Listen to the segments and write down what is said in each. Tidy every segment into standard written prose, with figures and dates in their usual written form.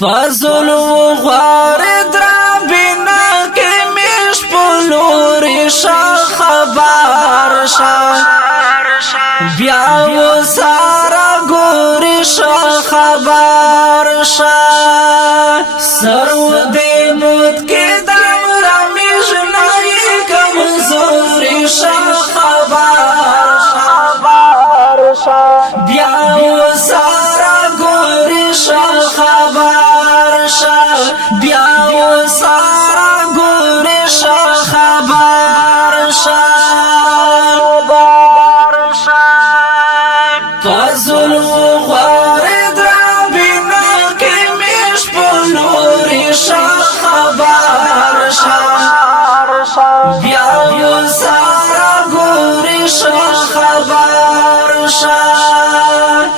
فضل و غارد را بنا که میش پلوری شا خبر شا بیا و سارا گوری شا خبر شا سرو دی مود که دم را میش نایی کمزوری شا خبر شا بیا و سارا گوری شا خبر شا بیا و سارا گوری شا خبر شا فضل و غارد را بنا که میش پلوری شا خبر شا بیا و سارا گوری شا خبر شا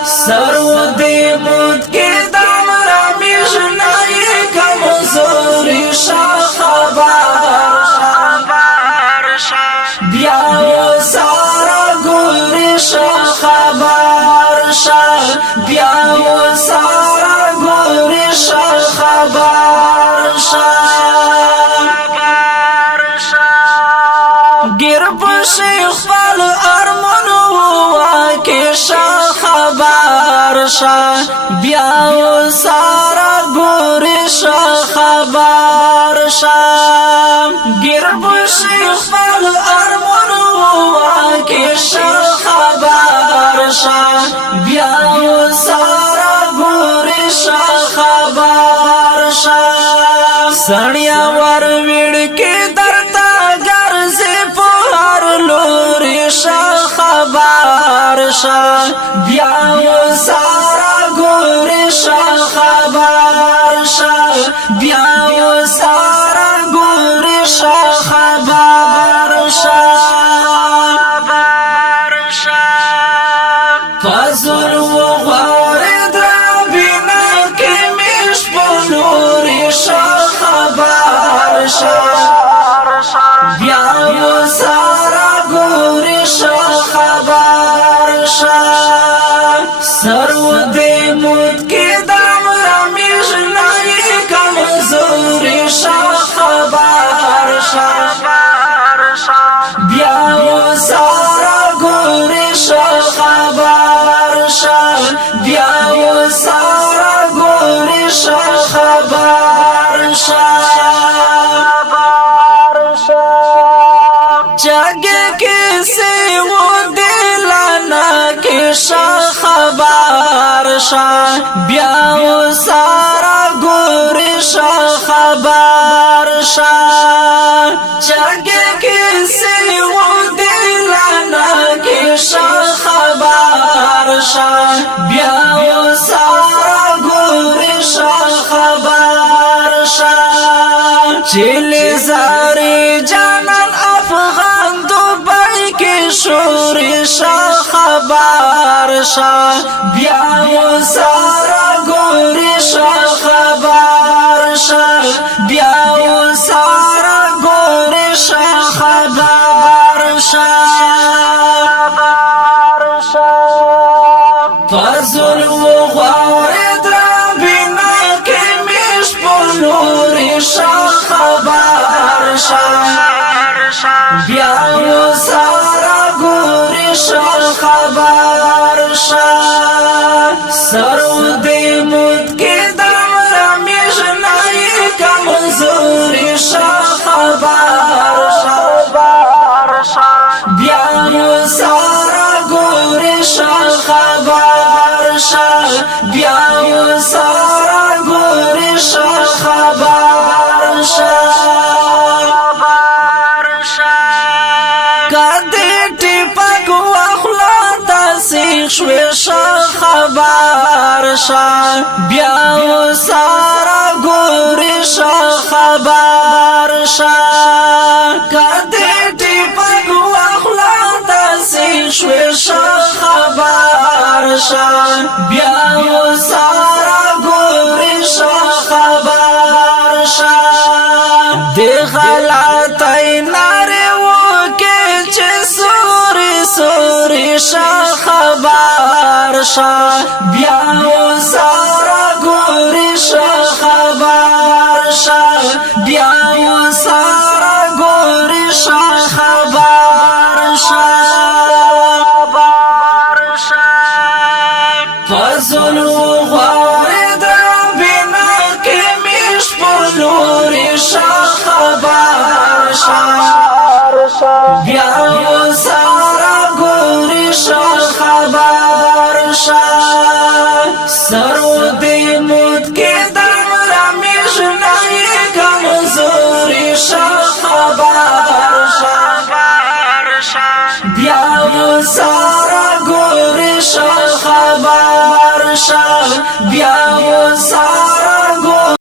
سرو دی مود که دم را میشنایی کمزوری شا خبر شا بیا و سارا گوری شا خبر شا بیا و سارا گوری شا خبر شا گیر پشی خپل ارمانو واکی شا خبر شا بیا و سارا گوری شا خبر شا گیر پشی خپل ارمانو واکی شا خبر شا بیا و سارا گوری شا خبر شا سړیا ور ویړ کې درتا ګرځي په هر لوري شا خبر شا بیا و سارا گوری شا خبر شا بیا و سارا گوری شا خبر شا فضل و غارد را بنا که میش پلوری شا خبر شا بیا و سارا گوری شا خبر شا سرو دی مود که دم را میشنایی کمزوری شا خبر شا بیا و سارا گوری شا خبر شا بیا و سارا گوری شا خبر شا جاگے کسی و دلانا کی شا خبر شا بیا و سارا گوری شا خبر شا جاگے کسی و دلانا کی شا خبر شا بیا و سارا گوری شا خبر شا چلی زاری جانان افغان دوبای کی شوری شا خبر شا بیا و سارا گوری شا خبر شا بیا و سارا گوری شا خبر شا فضل و غارد را بنا که میش پلوری شا خبر شا بیا و سارا گوری شا خبر شا سرو دی مود که دم را میشنایی کمزوری شا خبر شا بیا و سارا گوری شا خبر شا بیا و سارا گوری شا خبر شا کدی ټیپک واخلا تاسیخ شوی شا خبر شا بیا و سارا گوری شا خبر شا کدی ټیپک واخلا تاسیخ شوی شا خبر شا بیا و سارا گوری شا خبر شا دی غلطی ناری وکی چه سوری سوری شا خبر شا بیا و سارا گوری شا ظلم